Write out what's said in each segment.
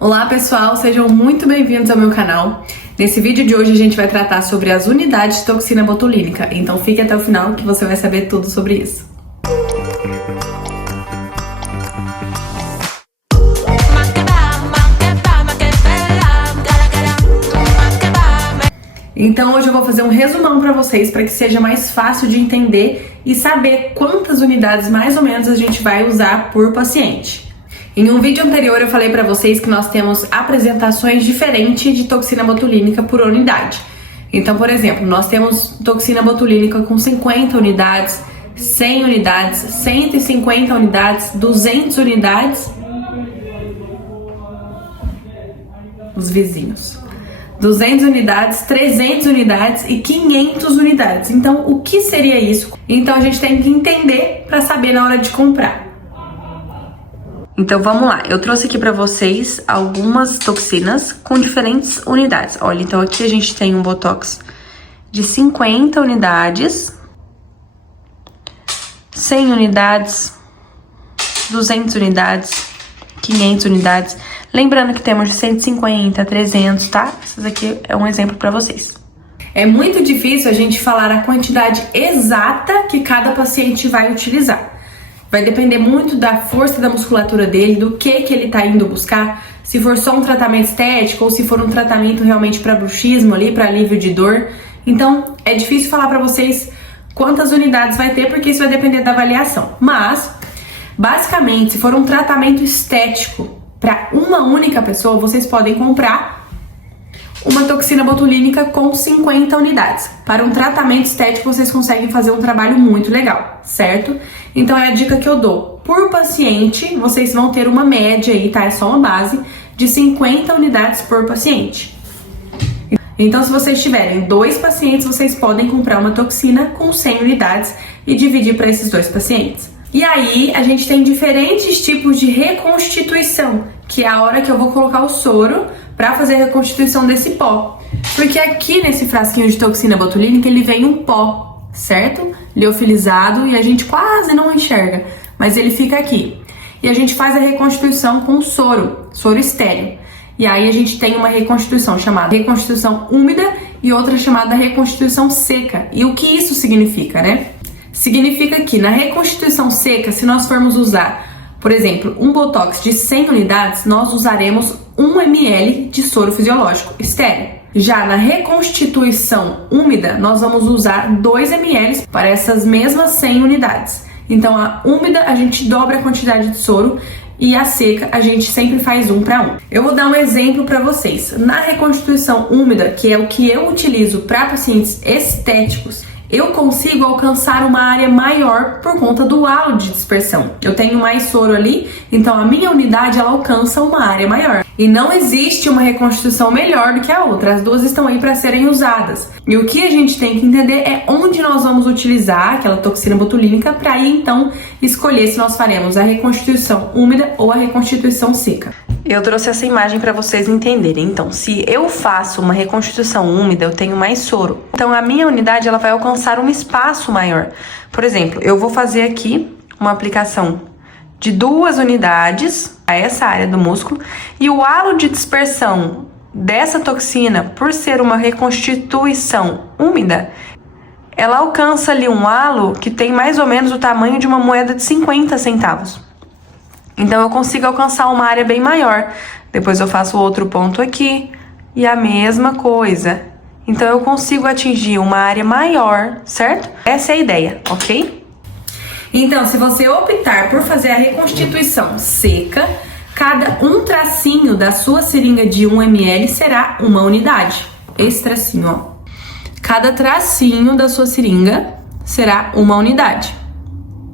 Olá pessoal, sejam muito bem-vindos ao meu canal. Nesse vídeo de hoje a gente vai tratar sobre as unidades de toxina botulínica, então fique até o final que você vai saber tudo sobre isso. Então hoje eu vou fazer um resumão para vocês para que seja mais fácil de entender e saber quantas unidades mais ou menos a gente vai usar por paciente. Em um vídeo anterior eu falei para vocês que nós temos apresentações diferentes de toxina botulínica por unidade. Então, por exemplo, nós temos toxina botulínica com 50 unidades, 100 unidades, 150 unidades, 200 unidades. Os vizinhos. 200 unidades, 300 unidades e 500 unidades. Então, o que seria isso? Então, a gente tem que entender para saber na hora de comprar. Então, vamos lá. Eu trouxe aqui para vocês algumas toxinas com diferentes unidades. Olha, então aqui a gente tem um Botox de 50 unidades, 100 unidades, 200 unidades, 500 unidades. Lembrando que temos de 150, 300, tá? Esses aqui é um exemplo para vocês. É muito difícil a gente falar a quantidade exata que cada paciente vai utilizar. Vai depender muito da força da musculatura dele, do que ele tá indo buscar, se for só um tratamento estético ou se for um tratamento realmente para bruxismo ali, para alívio de dor. Então, é difícil falar para vocês quantas unidades vai ter, porque isso vai depender da avaliação. Mas, basicamente, se for um tratamento estético para uma única pessoa, vocês podem comprar uma toxina botulínica com 50 unidades. Para um tratamento estético, vocês conseguem fazer um trabalho muito legal, certo? Então, é a dica que eu dou. Por paciente, vocês vão ter uma média aí, tá? É só uma base de 50 unidades por paciente. Então, se vocês tiverem 2 pacientes, vocês podem comprar uma toxina com 100 unidades e dividir para esses 2 pacientes. E aí, a gente tem diferentes tipos de reconstituição, que é a hora que eu vou colocar o soro para fazer a reconstituição desse pó. Porque aqui nesse frasquinho de toxina botulínica, ele vem um pó, certo? Liofilizado e a gente quase não enxerga, mas ele fica aqui. E a gente faz a reconstituição com soro estéreo. E aí a gente tem uma reconstituição chamada reconstituição úmida e outra chamada reconstituição seca. E o que isso significa, né? Significa que na reconstituição seca, se nós formos usar, por exemplo, um Botox de 100 unidades, nós usaremos 1 ml de soro fisiológico estéreo. Já na reconstituição úmida, nós vamos usar 2 ml para essas mesmas 100 unidades. Então, a úmida a gente dobra a quantidade de soro e a seca a gente sempre faz 1 para 1. Eu vou dar um exemplo para vocês. Na reconstituição úmida, que é o que eu utilizo para pacientes estéticos, eu consigo alcançar uma área maior por conta do halo de dispersão. Eu tenho mais soro ali, então a minha unidade ela alcança uma área maior. E não existe uma reconstituição melhor do que a outra, as duas estão aí para serem usadas. E o que a gente tem que entender é onde nós vamos utilizar aquela toxina botulínica para aí então escolher se nós faremos a reconstituição úmida ou a reconstituição seca. Eu trouxe essa imagem para vocês entenderem. Então, se eu faço uma reconstituição úmida, eu tenho mais soro. Então, a minha unidade ela vai alcançar um espaço maior. Por exemplo, eu vou fazer aqui uma aplicação de 2 unidades a essa área do músculo e o halo de dispersão dessa toxina, por ser uma reconstituição úmida, ela alcança ali um halo que tem mais ou menos o tamanho de uma moeda de 50 centavos. Então, eu consigo alcançar uma área bem maior. Depois eu faço outro ponto aqui e a mesma coisa. Então, eu consigo atingir uma área maior, certo? Essa é a ideia, ok? Então, se você optar por fazer a reconstituição seca, cada um tracinho da sua seringa de 1 ml será uma unidade. Esse tracinho, ó. Cada tracinho da sua seringa será uma unidade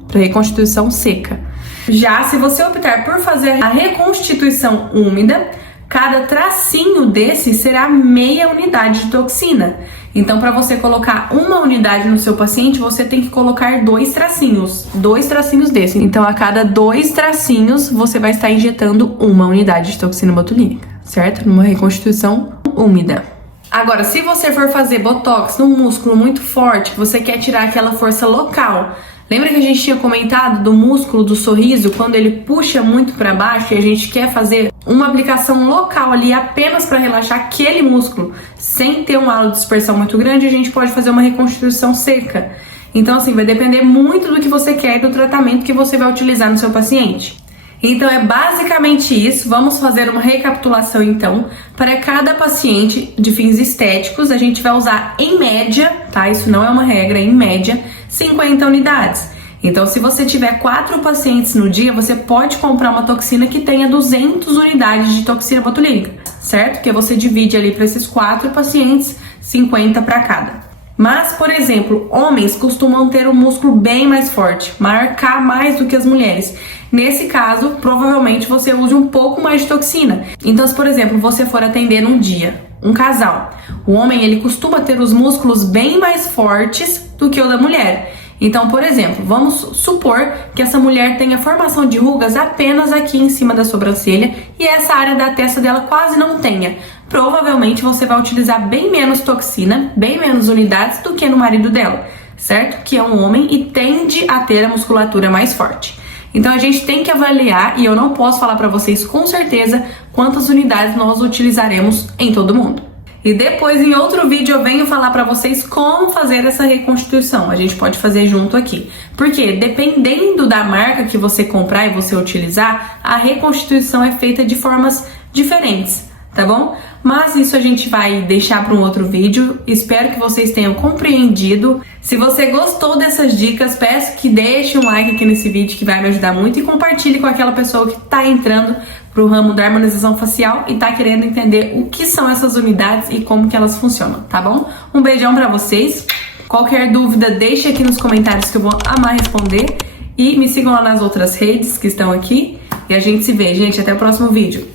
para reconstituição seca. Já se você optar por fazer a reconstituição úmida, cada tracinho desse será meia unidade de toxina. Então, para você colocar uma unidade no seu paciente, você tem que colocar 2 tracinhos desse. Então, a cada 2 tracinhos, você vai estar injetando uma unidade de toxina botulínica, certo? Numa reconstituição úmida. Agora, se você for fazer botox num músculo muito forte, que você quer tirar aquela força local, Lembra que a gente tinha comentado do músculo do sorriso, quando ele puxa muito para baixo e a gente quer fazer uma aplicação local ali apenas para relaxar aquele músculo, sem ter um halo de dispersão muito grande, a gente pode fazer uma reconstituição seca. Então, assim, vai depender muito do que você quer e do tratamento que você vai utilizar no seu paciente. Então, é basicamente isso. Vamos fazer uma recapitulação, então. Para cada paciente de fins estéticos, a gente vai usar, em média, tá? Isso não é uma regra, em média, 50 unidades. Então, se você tiver 4 pacientes no dia, você pode comprar uma toxina que tenha 200 unidades de toxina botulínica, certo? Que você divide ali para esses 4 pacientes, 50 para cada. Mas, por exemplo, homens costumam ter um músculo bem mais forte, marcar mais do que as mulheres. Nesse caso, provavelmente você use um pouco mais de toxina. Então, se por exemplo, você for atender um dia, um casal, o homem ele costuma ter os músculos bem mais fortes do que o da mulher. Então, por exemplo, vamos supor que essa mulher tenha formação de rugas apenas aqui em cima da sobrancelha e essa área da testa dela quase não tenha. Provavelmente você vai utilizar bem menos toxina, bem menos unidades do que no marido dela, certo? Que é um homem e tende a ter a musculatura mais forte. Então a gente tem que avaliar, e eu não posso falar para vocês com certeza quantas unidades nós utilizaremos em todo mundo. E depois, em outro vídeo, eu venho falar pra vocês como fazer essa reconstituição. A gente pode fazer junto aqui. Porque dependendo da marca que você comprar e você utilizar, a reconstituição é feita de formas diferentes, tá bom? Mas isso a gente vai deixar para um outro vídeo. Espero que vocês tenham compreendido. Se você gostou dessas dicas, peço que deixe um like aqui nesse vídeo, que vai me ajudar muito, e compartilhe com aquela pessoa que tá entrando pro ramo da harmonização facial e tá querendo entender o que são essas unidades e como que elas funcionam, tá bom? Um beijão pra vocês. Qualquer dúvida, deixe aqui nos comentários que eu vou amar responder. E me sigam lá nas outras redes que estão aqui. E a gente se vê, gente. Até o próximo vídeo.